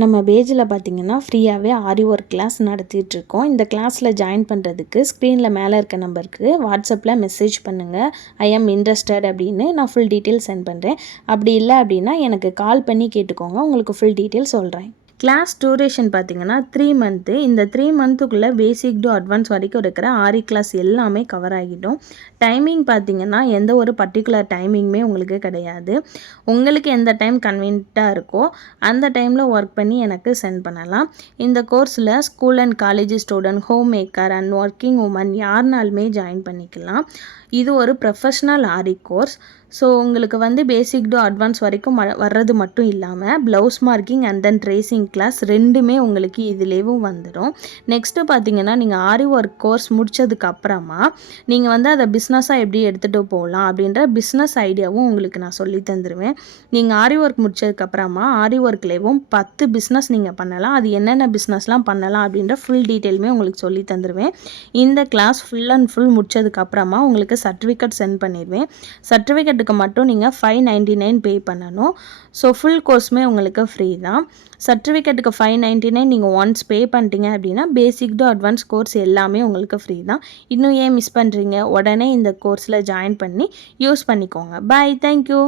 நம்ம பேஜில் பார்த்தீங்கன்னா ஃப்ரீயாகவே ஆரி ஒர்க் கிளாஸ் நடத்திட்டுருக்கோம். இந்த கிளாஸில் ஜாயின் பண்ணுறதுக்கு ஸ்க்ரீனில் மேலே இருக்க நம்பருக்கு வாட்ஸ்அப்பில் மெசேஜ் பண்ணுங்கள். ஐ ஆம் இன்ட்ரெஸ்டட் அப்படின்னு நான் ஃபுல் டீட்டெயில் சென்ட் பண்ணுறேன். அப்படி இல்லை அப்படின்னா எனக்கு கால் பண்ணி கேட்டுக்கோங்க, உங்களுக்கு ஃபுல் டீட்டெயில் சொல்கிறேன். கிளாஸ் டூரேஷன் பார்த்தீங்கன்னா 3 மந்த்து. இந்த 3 மந்த்துக்குள்ளே பேசிக் டு அட்வான்ஸ் வரைக்கும் இருக்கிற ஆரி கிளாஸ் எல்லாமே கவர் ஆகிடும். டைமிங் பார்த்தீங்கன்னா எந்த ஒரு பர்டிகுலர் டைமிங்குமே உங்களுக்கு கிடையாது. உங்களுக்கு எந்த டைம் கன்வீனியண்ட்டாக இருக்கோ அந்த டைமில் ஒர்க் பண்ணி எனக்கு சென்ட் பண்ணலாம். இந்த கோர்ஸில் school and college student, home maker and working women யாருனாலுமே ஜாயின் பண்ணிக்கலாம். இது ஒரு ப்ரொஃபஷ்னல் ஆரி கோர்ஸ். ஸோ உங்களுக்கு வந்து பேசிக் டு அட்வான்ஸ் வரைக்கும் வர்றது மட்டும் இல்லாமல் blouse marking and then tracing class ரெண்டுமே உங்களுக்கு இதுலேயும் வந்துடும். நெக்ஸ்ட்டு பார்த்தீங்கன்னா நீங்கள் ஆரி ஒர்க் கோர்ஸ் முடித்ததுக்கு அப்புறமா நீங்கள் வந்து அதை பிஸ்னஸாக எப்படி எடுத்துகிட்டு போகலாம் அப்படின்ற பிஸ்னஸ் ஐடியாவும் உங்களுக்கு நான் சொல்லி தந்துடுவேன். நீங்கள் ஆரி ஒர்க் முடித்ததுக்கப்புறமா ஆரி ஒர்க்லேயும் 10 பிஸ்னஸ் நீங்கள் பண்ணலாம். அது என்னென்ன பிஸ்னஸ்லாம் பண்ணலாம் அப்படின்ற ஃபுல் டீட்டெயிலுமே உங்களுக்கு சொல்லி தந்துடுவேன். இந்த கிளாஸ் ஃபுல் அண்ட் ஃபுல் முடித்ததுக்கப்புறமா உங்களுக்கு சர்டிஃபிகேட் சென்ட் பண்ணிடுவேன். சர்டிஃபிகேட்டுக்கு மட்டும் நீங்கள் 599 பே பண்ணணும். ஸோ ஃபுல் கோர்ஸுமே உங்களுக்கு ஃப்ரீ தான். சர்டிஃபிகேட்டுக்கு 599 நீங்கள் ஒன்ஸ் பே பண்ணிட்டீங்க அப்படின்னா பேசிக் டு அட்வான்ஸ் கோர்ஸ் எல்லாமே உங்களுக்கு ஃப்ரீ தான். இன்னும் ஏன் மிஸ் பண்ணுறீங்க? உடனே இந்த கோர்ஸில் ஜாயின் பண்ணி யூஸ் பண்ணிக்கோங்க. Bye, thank you.